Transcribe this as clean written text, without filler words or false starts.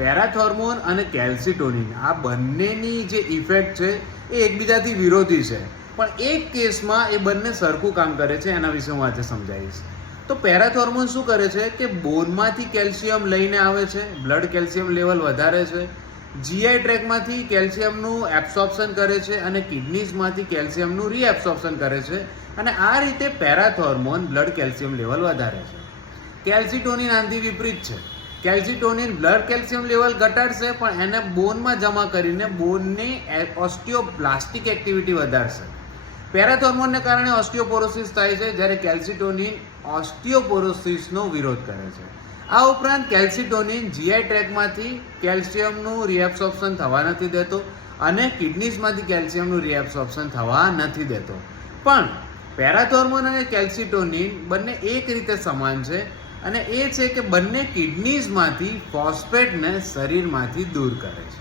પેરાથોર્મોન અને કેલ્સિટોનિન આ બંનેની જે ઇફેક્ટ છે એ એકબીજાથી વિરોધી છે, પણ એક કેસમાં એ બંને સરખું કામ કરે છે. એના વિશે હું આજે સમજાવીશ. તો પેરાથોર્મોન શું કરે છે કે બોનમાંથી કેલ્શિયમ લઈને આવે છે, બ્લડ કેલ્શિયમ લેવલ વધારે છે, જીઆઈ ટ્રેકમાંથી કેલ્શિયમનું એબ્સોર્પ્શન કરે છે અને કિડનીઝમાંથી કેલ્શિયમનું રીએબ્સોર્પ્શન કરે છે, અને આ રીતે પેરાથોર્મોન બ્લડ કેલ્શિયમ લેવલ વધારે છે. કેલ્સિટોનિન આનાથી વિપરીત છે. કેલ્સિટોનિન બ્લડ કેલ્શિયમ લેવલ ઘટાડશે, પણ એને બોનમાં જમા કરીને બોનની ઓસ્ટિયોબ્લાસ્ટિક એક્ટિવિટી વધારશે. પેરાથોર્મોનને કારણે ઓસ્ટિયોપોરોસિસ થાય છે, જ્યારે કેલ્સિટોનિન ઓસ્ટિયોપોરોસિસનો વિરોધ કરે છે. આ ઉપરાંત કેલ્સિટોનિન જીઆઈ ટ્રેકમાંથી કેલ્શિયમનું રીએબ્સોર્પ્શન થવા નથી દેતો અને કિડનીઝમાંથી કેલ્શિયમનું રીએબ્સોર્પ્શન થવા નથી દેતો. પણ પેરાથોર્મોન અને કેલ્સિટોનિન બંને એક રીતે સમાન છે, અને એ છે કે બંને કિડનીઝમાંથી ફોસ્ફેટને શરીરમાંથી દૂર કરે છે.